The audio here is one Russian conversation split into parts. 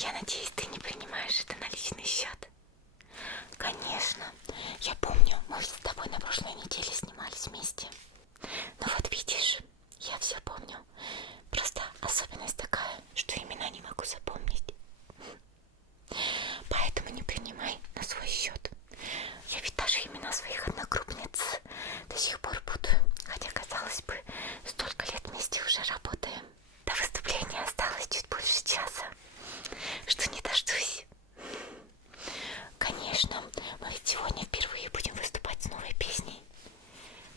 Я надеюсь, ты не принимаешь это на личный счет. Конечно, я помню, мы с тобой на прошлой неделе снимались вместе. Ну вот видишь, я все помню. Просто особенность такая, что имена не могу запомнить. Поэтому не принимай на свой счет. Я ведь даже имена своих одногруппниц до сих пор путаю. Хотя, казалось бы, столько лет вместе уже работаем. До выступления осталось чуть больше часа. Что не дождусь. Конечно, мы ведь сегодня впервые будем выступать с новой песней.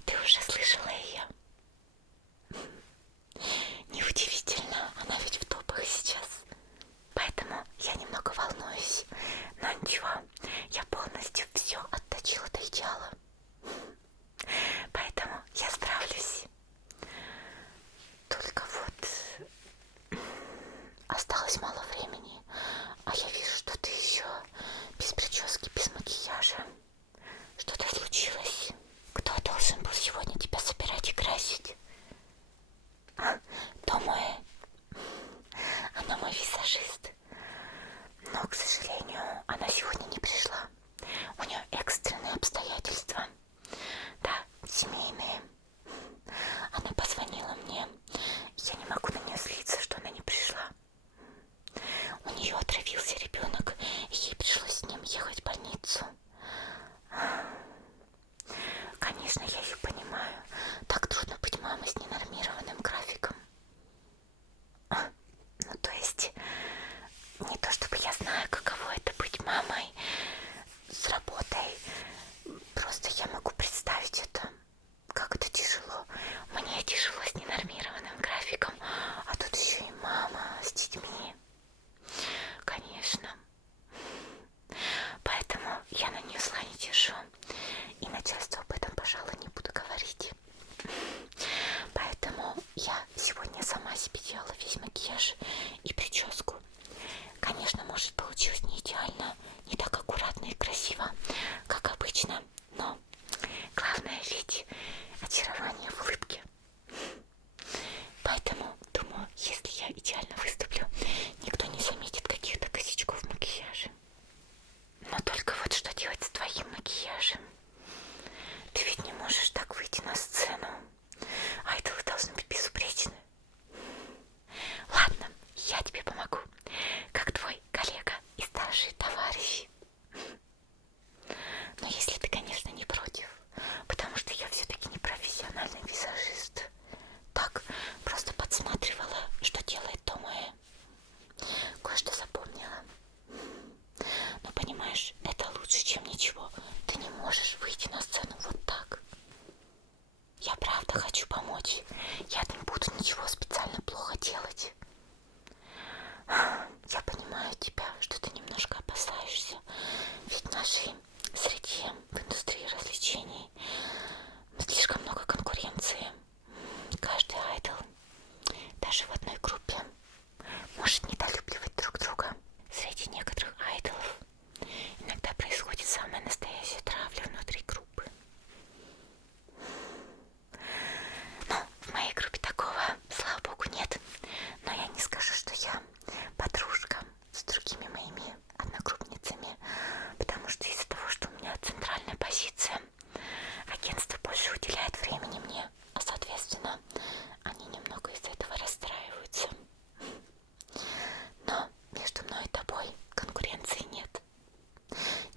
Ты уже слышала ее? Неудивительно, она ведь в топах сейчас. Поэтому я немного волнуюсь. Но ничего, я полностью все отточила до идеала. Поэтому я справлюсь. Только вот осталось мало времени. А я вижу, что ты еще без прически, без макияжа. Что-то случилось? Кто должен был сегодня тебя собирать и красить? Думаю, она мой визажист. Но, к сожалению, она сегодня не пришла. У нее экстренные обстоятельства. Да, семейные. Она позвонила мне. Я не могу на нее злиться, что она не пришла. У нее отравился ребенок, и ей пришлось с ним ехать в больницу. Конечно, я ее понимаю. Так трудно быть мамой с ненормированным графиком. Ну, то есть, не то чтобы я знаю, каково это быть мамой с работой. Просто я могу представить это, как это тяжело. Мне тяжело с ненормированным графиком, а тут еще и мама с детьми. Конечно. Поэтому я на нее зла не держу. И начальству об этом, пожалуй, не буду говорить. Поэтому я сегодня сама себе делала весь макияж и прическу. Конечно, может, получилось не идеально, не так аккуратно и красиво, как обычно. Но главное ведь очарование в улыбке. Поэтому, думаю, если я идеально выступлю, никто не заметит каких-то косячков в макияже. Но только вот что делать с твоим макияжем? Ты ведь не можешь так выйти на сцену. Айдолы должны быть безупречны. Ладно, я тебе помогу, как твой коллега и старший товарищ. Но если ты, конечно, не против, потому что я все-таки не профессиональный визажист. Так, просто подсматривала, что делает Томая. Кое-что запомнила. Но понимаешь, это лучше, чем ничего. Ты не можешь выйти на сцену вот так. Я правда хочу помочь. Я не буду ничего специально плохо делать. Я понимаю тебя, что ты немножко опасаешься. Ведь в нашей среде, в индустрии развлечений, слишком много конкуренции. Каждый айдол, даже в одной группе, может недолюбливать друг друга. Среди некоторых айдолов иногда происходит самая настоящая травля внутри группы. Ну, в моей группе такого, слава богу, нет. Но я не скажу, что я подружка с другими моими одногруппницами, потому что из-за того, что у меня центральная позиция, агентство больше уделяет времени мне, а соответственно они немного из-за этого расстраиваются. Но между мной и тобой конкуренции нет.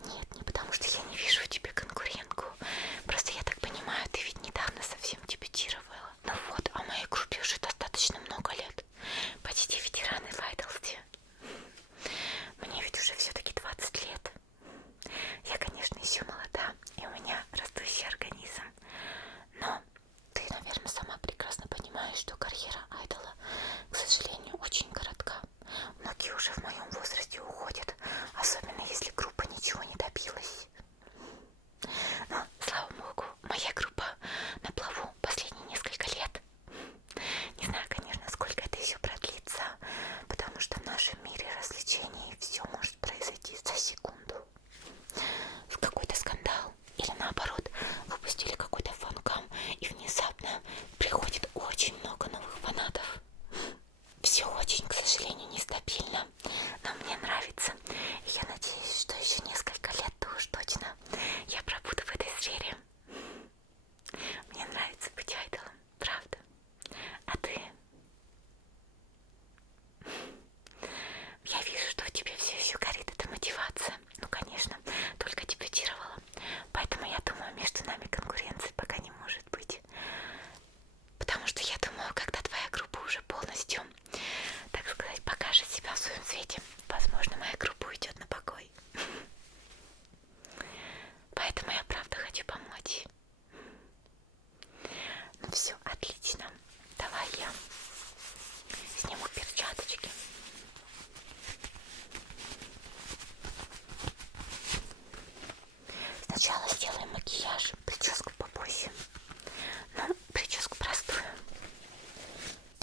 Нет, не потому что я не вижу в тебе конкурентку. Просто я так понимаю, ты ведь недавно совсем дебютировала. Ну вот, а моей группе уже достаточно много лет. Почти ветераны в айдолстве. Мне ведь уже все-таки 20 лет. Я, конечно, еще молода, и у меня растущий организм. Но ты, наверное, сама прекрасно понимаешь, что карьера айдола, к сожалению, очень коротка. Многие уже в моем возрасте уходят, особенно если группа ничего не добилась. Но, слава богу, моя группа на плаву последние несколько лет. Не знаю, конечно, сколько это еще продлится, потому что в нашем мире развлечений все может произойти за секунду. Какой-то скандал или наоборот выпустили какой-то фанкам, и внезапно приходит очень много новых фанатов.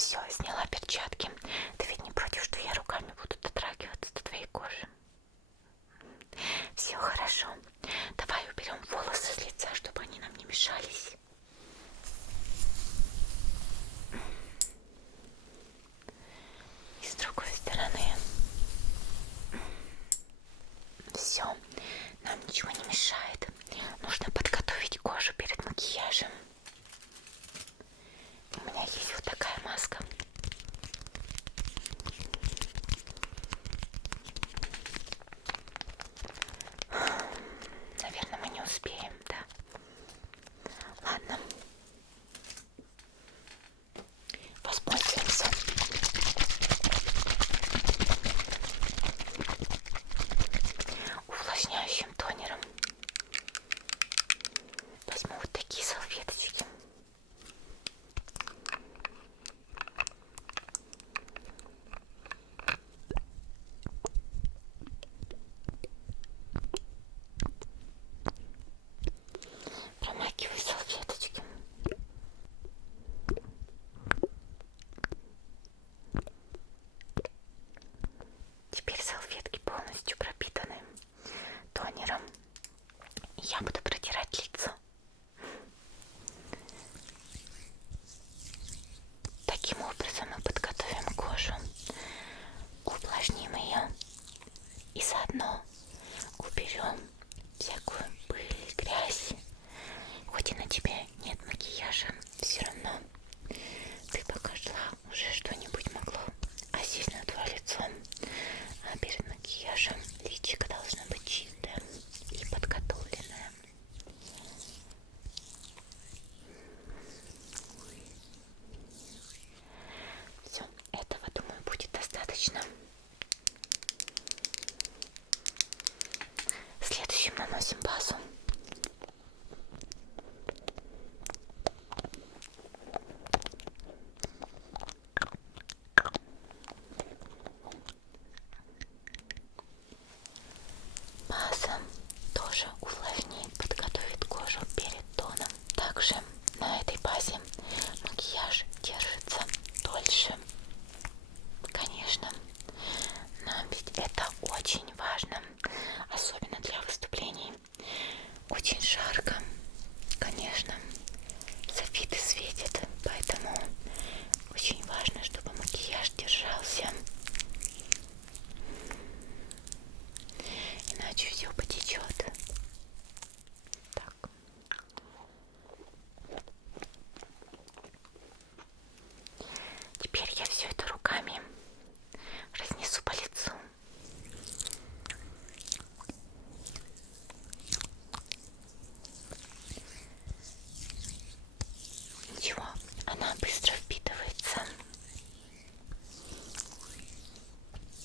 Все, сняла перчатки. Ты ведь не против, что я руками буду дотрагиваться до твоей кожи? Все хорошо. Давай уберем волосы с лица, чтобы они нам не мешались. И с другой стороны. Все, нам ничего не мешает. Нужно подготовить кожу перед макияжем. У меня есть вот такая маска. Наверное, мы не успеем, да? Ладно. Воспользуемся. Увлажняющим тонером. Возьму вот такие салфеточки. Промакиваю салфеточки. Теперь салфетки полностью пропитаны тонером. Я буду протирать лицо. Таким образом мы подготовим кожу, увлажним ее и заодно уберем всякую пыль, грязь. Хоть и на тебе нет макияжа, все равно ты пока шла, уже что-нибудь могло осесть на твое лицо. А перед макияжем личико должно быть чистое и подготовленное. Все, этого, думаю, будет достаточно. Следующим наносим базу. База тоже увлажнит, подготовит кожу перед тоном. Также на этой базе макияж держится дольше. Конечно, нам ведь это очень важно, особенно для выступлений. Очень жарко, конечно, софиты светят, поэтому очень важно, чтобы макияж держался. Иначе все потечет. Так. Теперь я все это руками разнесу по лицу. Ничего, она быстро впитывается.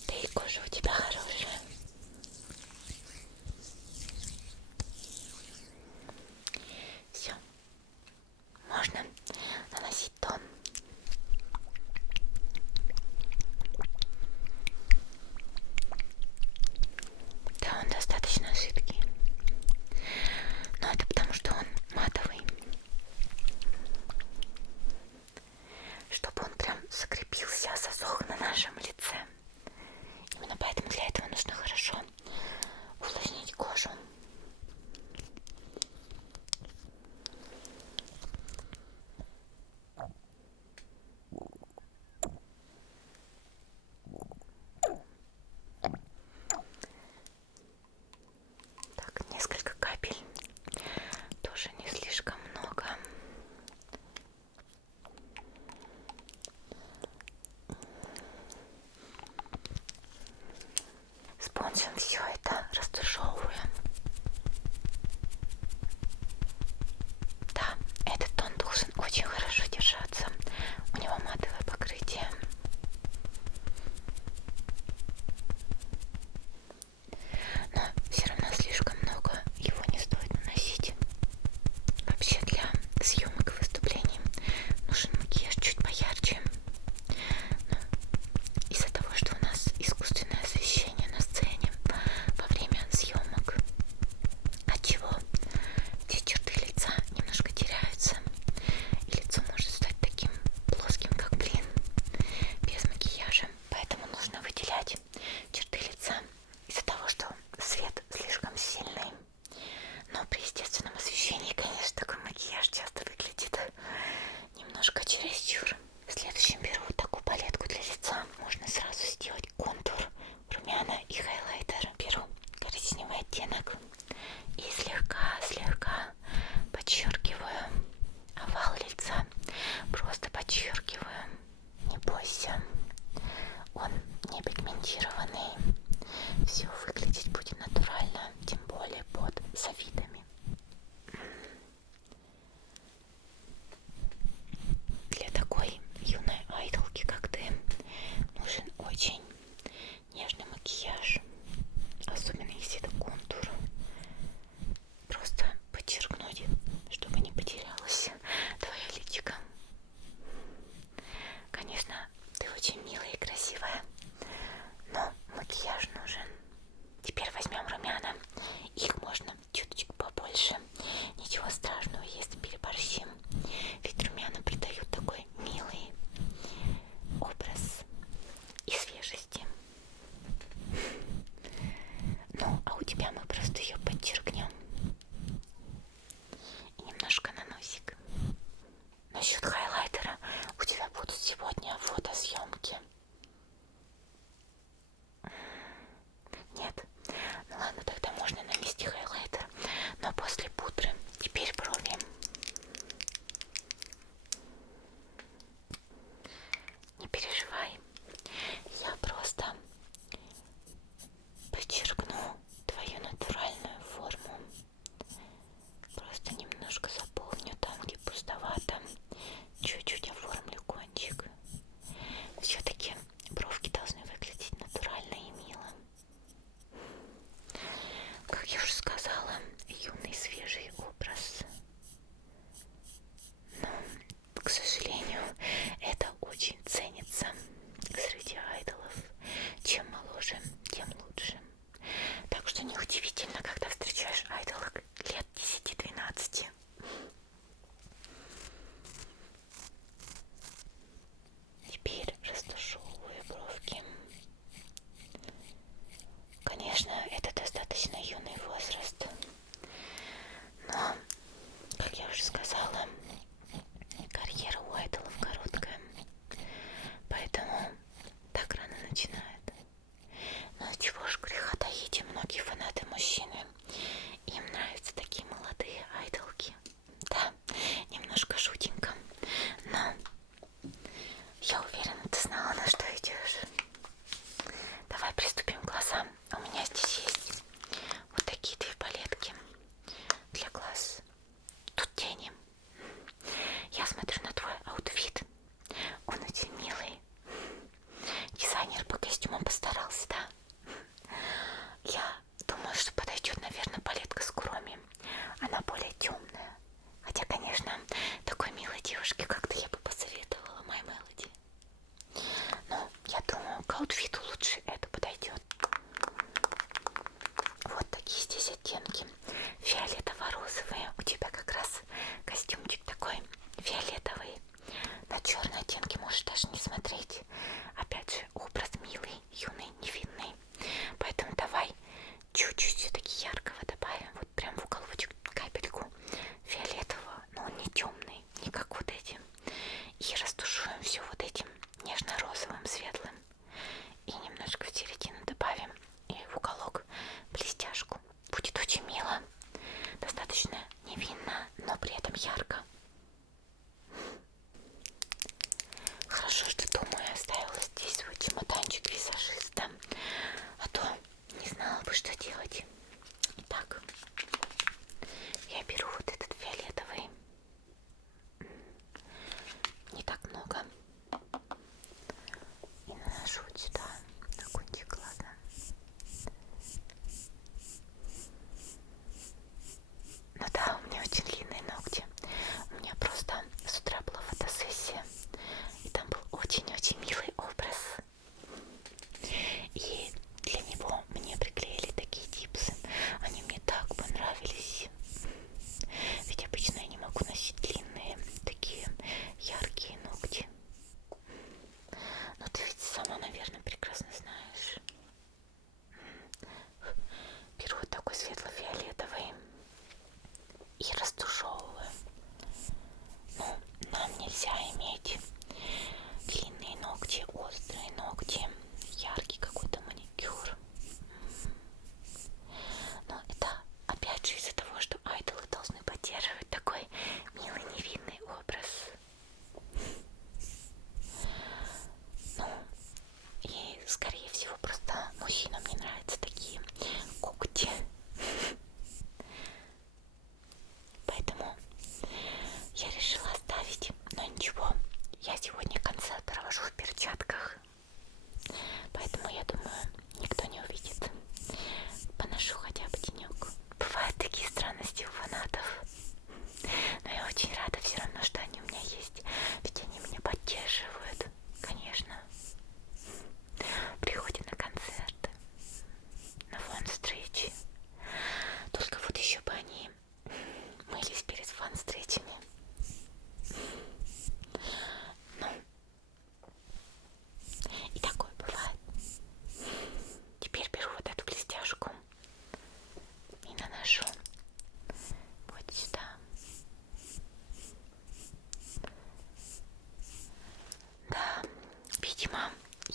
Да и кожа у тебя хорошая. Все. Можно наносить тон. Да, он достаточно жидкий. Но это потому, что он матовый. Чтобы он прям закрепился, засох на нашем лице. Именно поэтому для этого нужно хорошо увлажнить кожу. Так, несколько капель. Тоже не слишком много. Спонжем все это растушевываем. Да, этот тон должен очень хорошо держаться. У него матовое покрытие. Но все равно слишком много его не стоит наносить. Вообще для съемок и выступлений нужен макияж чуть поярче. Но из-за того, что у нас искусственное освещение на сцене во время съемок, фотосъемки. Нет? Ну ладно, тогда можно нанести хайлайтер, но после пудры. Теперь брови. Не переживай, я просто подчеркну твою натуральную форму. Просто немножко заполню там, где пустовато. Чуть-чуть оформлю кончик. Все-таки бровки должны выглядеть натурально и мило. Как я уже сказала, юный свежий образ. Но, к сожалению, это очень ценится среди айдолов. Чем моложе, тем лучше. Так что неудивительно, когда встречаешь айдолок лет 10-12. Теперь растушевываю бровки. Конечно, это достаточно юный возраст, но, как я уже сказала, карьера у айдолов короткая, поэтому так рано начинают. Но чего ж греха таить, многие фанаты мужчины, им нравятся такие молодые айдолки. Да, немножко жутенько, но я уверена, ты знала, на что идешь. Давай приступим к глазам. У меня здесь есть вот такие две палетки для глаз. Тут тени. Я смотрю на твой аутфит. Он очень милый. Дизайнер по костюмам постарался, да? Я думаю, что подойдет, наверное, палетка с Куроми. Она более темная. Хотя, конечно, такой милой девушке как-то я бы посоветовала My Melody. Но я думаю, к аутфиту лучше это подойдет. Вот такие здесь оттенки. Фиолетово-розовые. У тебя как раз костюмчик такой фиолетовый. На черные оттенки можешь даже не смотреть. Опять же, образ милый, юный, невинный. Поэтому давай чуть-чуть все-таки яркого добавим. Вот прям в уголочек капельку фиолетового. Но он не темный, не как вот эти. И растушуем все вот этим нежно-розовым, светлым. И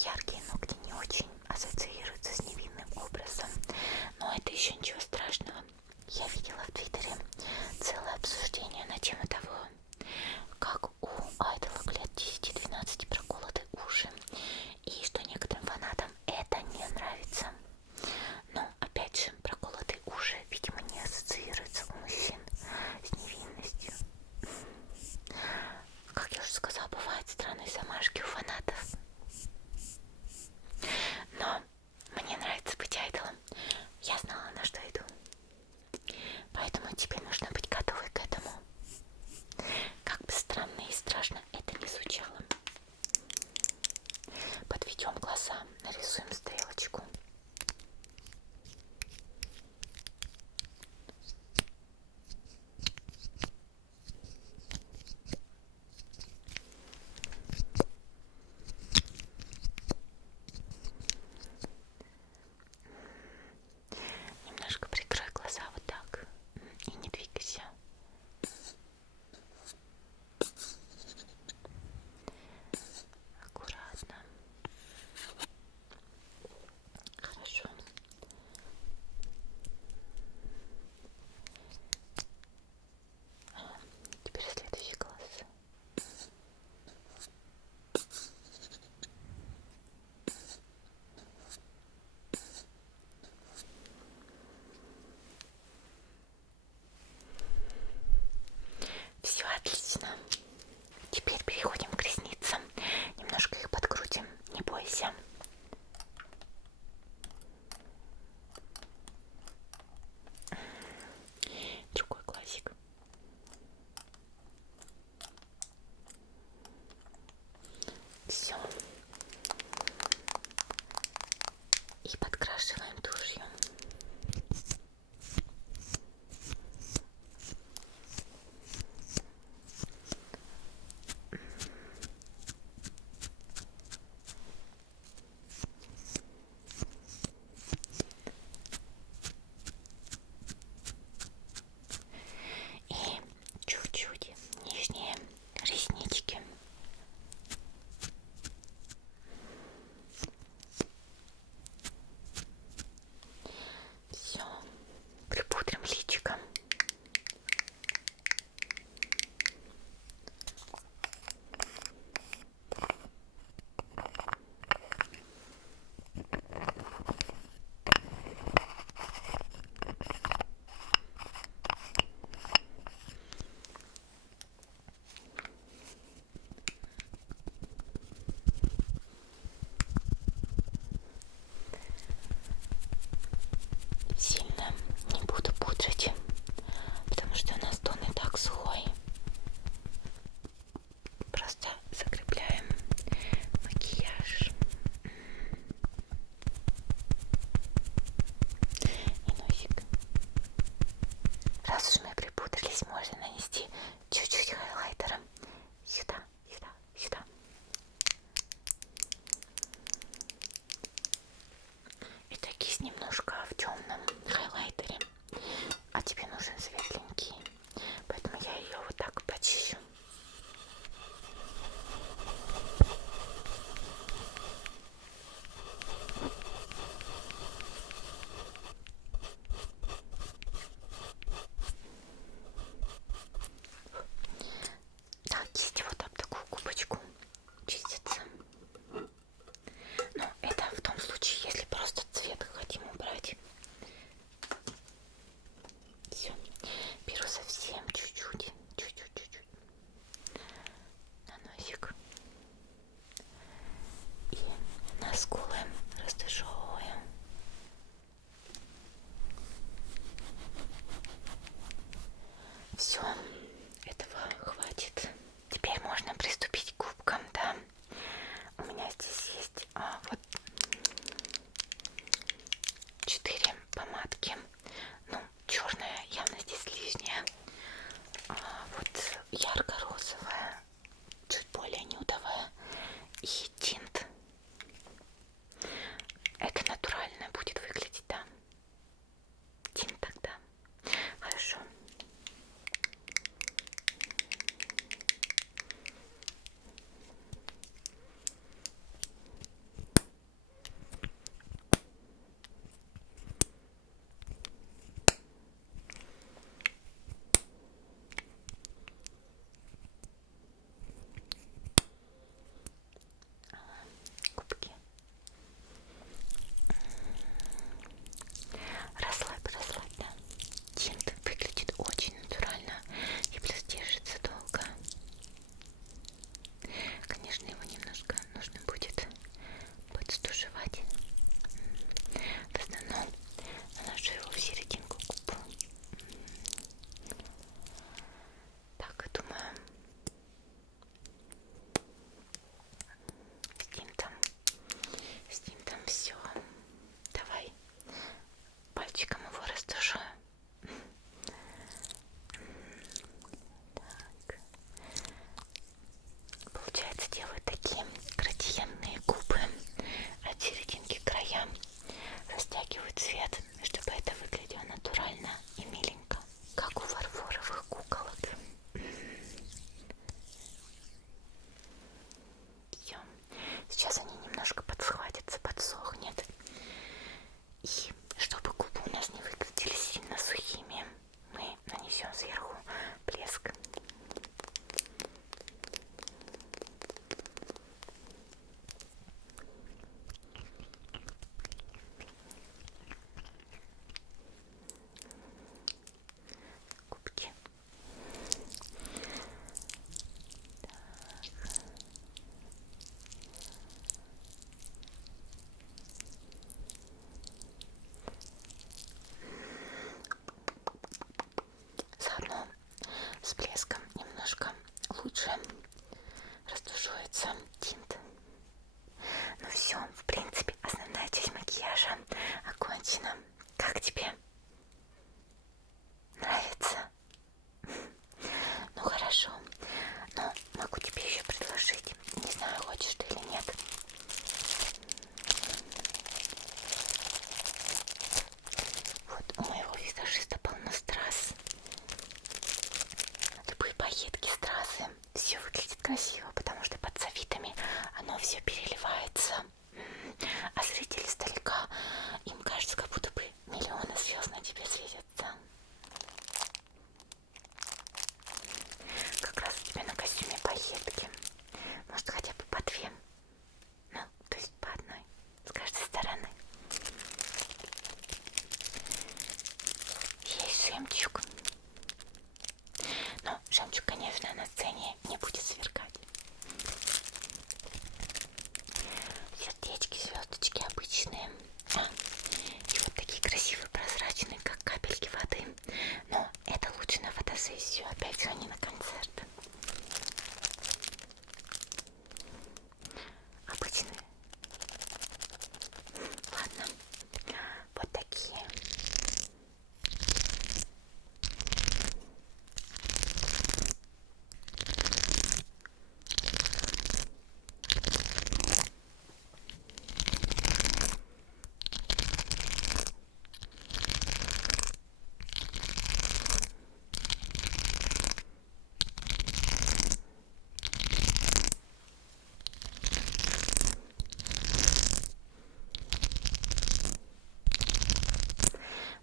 яркие ногти не очень ассоциируются с невинным образом, но это еще ничего страшного. Я видела в Твиттере целое обсуждение на тему того, как у айдолов лет 10-12 проколоты уши, и что некоторым фанатам это не нравится. Но опять же, проколотые уши, видимо, не ассоциируются у мужчин с невинностью. Как я уже сказала, бывают странные замашки у фанатов. Но мне нравится быть айдолом. Я знала, на что иду. Поэтому тебе нужно быть готовой к этому. Как бы странно и страшно это ни звучало. Подведем глаза, нарисуем стрелочку. Немножко прикрой глаза вот так и не двигайся. Аккуратно. Хорошо. Теперь следующий глаз. Все отлично. Теперь переходим к ресницам. Немножко их подкрутим, не бойся. Другой глазик. Все. И подкрашиваем тушью. И чуть-чуть нижние реснички. Все, припудрим личико. Сильно не буду пудрить, потому что у нас тон и так сухой. Просто закрепляем макияж и носик. Раз уж мы припудрились, можно нанести чуть-чуть хайлайтером сюда, сюда, сюда. Это кисть немножко в темном хайлайтере, а тебе нужен светленький, поэтому я ее вот так почищу. Так, кисть вот об такую губочку чистится. Но это в том случае, если просто цвет хотим убрать. Все. Беру совсем чуть-чуть. Чуть-чуть. На носик. И на скулы растушевываю. Все. Этого хватит. Теперь можно приступить к губкам, да. У меня здесь есть вот 4 помадки. Ну, черная явно здесь лишняя. Вот ярко-розовая, чуть более нюдовая и тинт. Это натурально будет выглядеть, да? Тинт тогда. Хорошо. нравится. А зрители издалека, им кажется, как будто бы миллионы звезд на тебе светятся. Как раз у тебя на костюме пайетки. Может, хотя бы по две. Ну, то есть по одной. С каждой стороны. Есть жемчуг. Но жемчуг, конечно, на сцене не будет сверкать. Сердечки, звездочки обычные. И вот такие красивые, прозрачные, как капельки воды. Но это лучше на фотосессию, опять же, а не на концерт. Обычные. Ладно. Вот такие.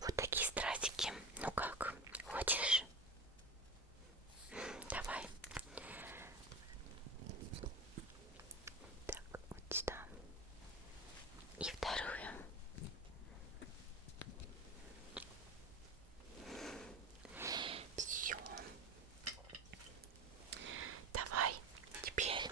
Вот такие стразики. Ну как, хочешь? Давай. Так, вот сюда. И вторую. Все. Давай теперь.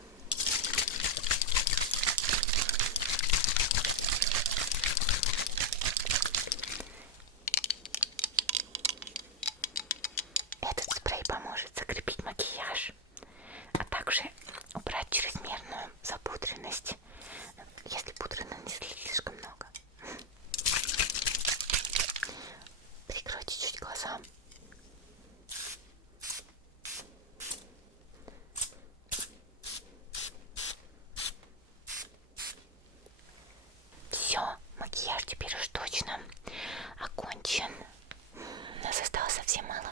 Этот спрей поможет закрепить макияж, а также убрать чрезмерную запудренность, если пудры нанесли слишком много. Прикройте чуть глаза. Все, макияж теперь уж точно окончен. У нас осталось совсем мало